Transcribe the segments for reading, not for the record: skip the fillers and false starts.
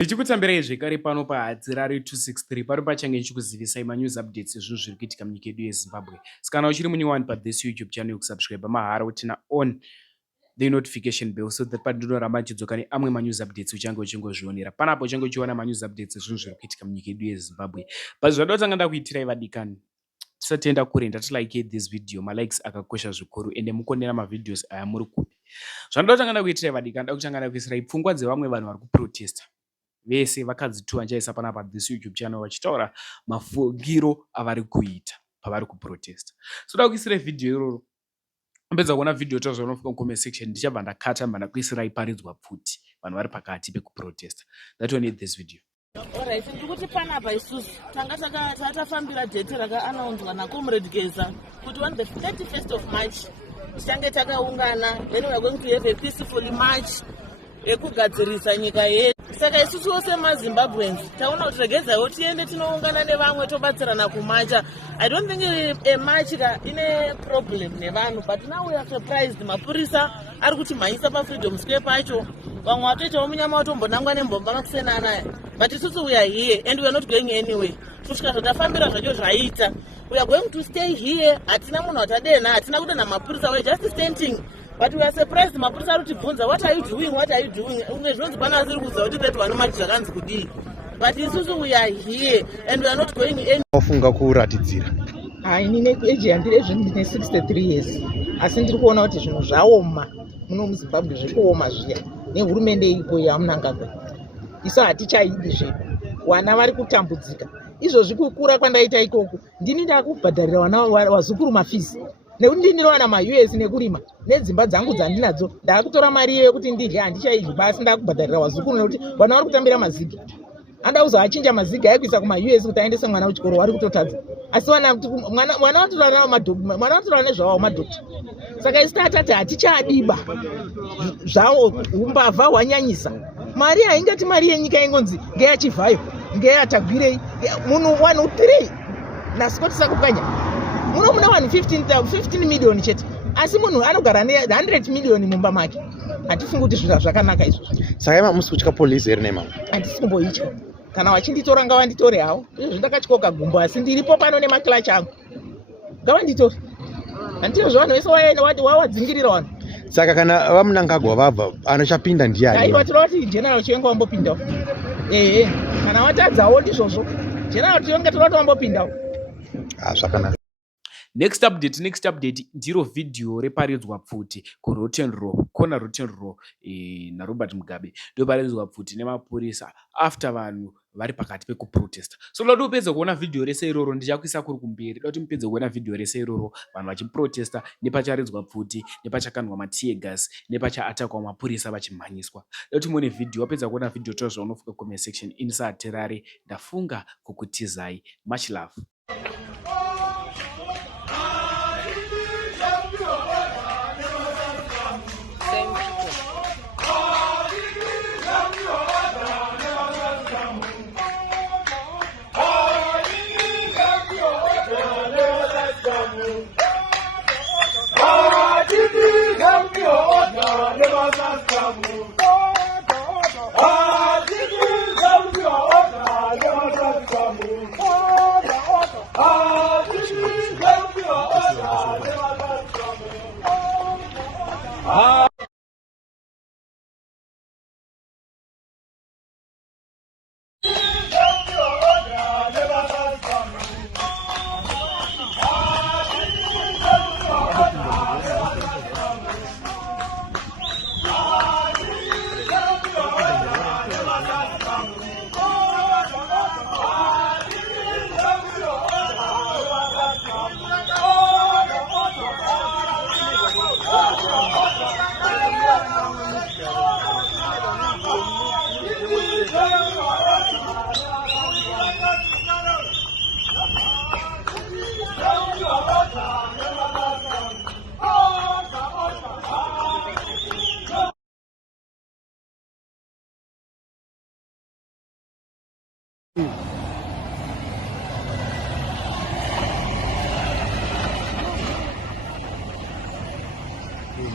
Ndichikutambirai zvekare pano paHadzirare 263 pari pachange ndichikuzivisai manews updates ezvinhu zviri kuitika munyika yedu yeZimbabwe. Kana uchiri munyowani pathis YouTube channel kusubscribe mahara utina on the notification bell so that pandinoramba ndichidzoka neamwe manews updates uchange uchingozvionera. Panapo uchange uchiona manews updates ezvinhu zviri kuitika munyika yedu yeZimbabwe. Basi zvada kutanga ndakuitirai vadikani. Tisatenda kure ndatilike this video, malikes akakosha zvikuru ende mukonera mavideos aya muri kupi. Zvanda kutanga ndakuitirai vadikani ndakuchanga ndakuisirai pfungwa dzevamwe vanhu vari kuprotesta. Vese vakadzituwa njaisa pana pathis YouTube channel vachitaura mafungiro avari kuita pavari kuprotesta. So ndakuisirai video iroro. Mpedza kuona video chacho unofika mucomment section ndichabva ndakata ndakuisirai paridzwa pfuti vanhu vari pakati pekuprotesta. That one need this video. Alright, ndikuti panapa isusu tanga tatafambira date rakaannouncewa naComrade Geza kuti on the 31st of March tichange takaungana then we are going to have a peaceful march ekugadzirisa nyika yedu. Saka isusu semaZimbabweans taona kuti regezawo tiende tinoungana nevamwe tobatsirana kumacha. I don't think a march ine problem nevanhu, but now we are surprised mapurisa ari kuti mhanyisa paFreedom Square pacho vamwe vatoitawo munyama watombonangwa nembomba makusenana. But isusu we are here and we are not going anywhere. Kusvika zvatafambira zvacho zvaita, we are going to stay here. Hatina munhu watadena, hatina kuda namapurisa, we are just standing. But we are surprised mapurisa ari kutibvunza what are you doing, what are you doing. Unge zvinonzi pana asiri kuziva kuti that one machi zvakanzi kudii. But isusu we are here and we are not going anywhere. Wafunga kuratidzira inine age yandire zvinhu ndine 63 years asi ndiri kuona kuti zvinhu zvaoma muno muZimbabwe zviri kuoma zviya nehurumende iripo yamunangagwe. Isu hatichaidi zvedu, vana vari kutambudzika. Izvozvi kukura kwandaita ikoko ndini ndakubhadharira vana vazukuru mafizi nekuti ndinowana maUS nekurima nedzimba dzangu dzandinadzo ndakutora mari iyo yekuti ndirye. Handichaidi basi ndakubhadharira vazukuru nekuti vana vari kutambira mazigi. Anda kuzoachinja mazigi aikuisa kumaUS kuti aendese mwana kuchikoro wari kutotadza. Asi mwana watotora nezvavo madhokta. Saka isu tatati hatichadiba zvavo umbavha hwanyanyisa. Mari haingati mari yenyika ingonzi ngeyachivhayo ngeyatagwirei munhu 103 nasikotisa kukanya muno muna 15 million chete asi munhu anogara ne100 million mumba make. Hatifungi kuti zviro zvakanaka izvozvo. saka imamusi kutya polisi here nema handisi kumboitya. Kana vachinditora ngavanditore havo. Izvo ndakatyoka gumbo asi ndiripo pano nemaklachi angu. Ngavanditore. Handizvo vanhu vese wawadzingirira vanhu. saka kana vamunangagwa vabva anochapinda ndiani? Aiwa tinoda kuti General Chiwenga wambopindawo. Kana watadzawo ndizvozvo General Chiwenga tinoda kuti wambopindawo. Zvakanaka. Next update ndiro video reparidzwa pfuti kuRotten Row, kona Rotten Row naRobert Mugabe. Ndoparidzwa pfuti nemapurisa after vanhu vari pakati pekuprotesta. So ndoda upedza kuona video rese iroro ndichakuisa kuri kumberi. Ndoda kuti mupedze kuona video rese iroro vanhu vachiprotesta nepacharidzwa pfuti nepachakandwa matear gas nepachaatakwa mapurisa vachimhanyiswa. Ndoda kuti muone video, wapedza kuona video tozvo unofika comment section inisaterare ndafunga kukutizai. Much love.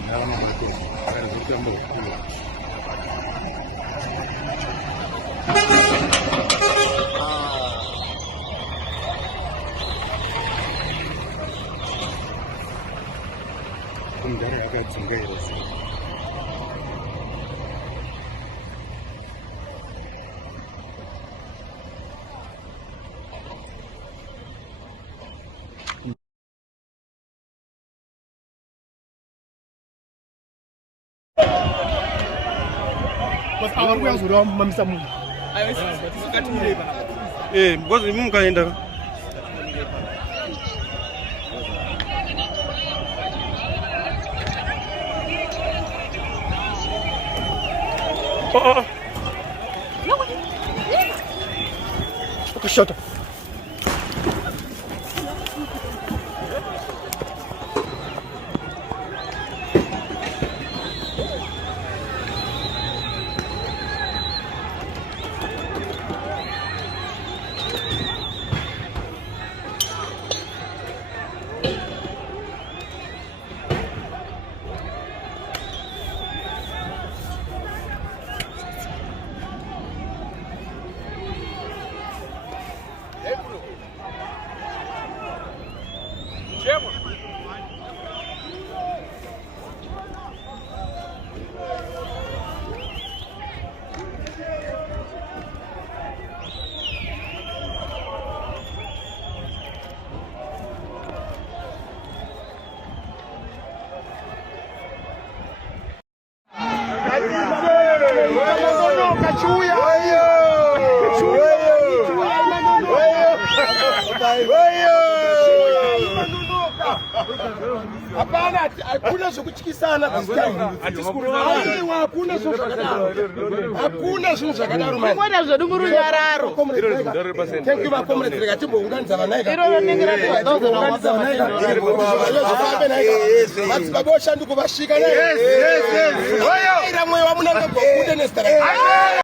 Nada más. Ngozi mkaenda. Kushoto. Hapana, hakuna zokuchikisana hakuna zvakadaro mani. Ngoda zvedu murunyararo. Thank you comrades, rega timbounganidza vanaika. Iro ningira timbounganidza vanaika. Madzibaba oshanduka vasvika naye. Yes. Mweya wamunanga gokude nezita rake.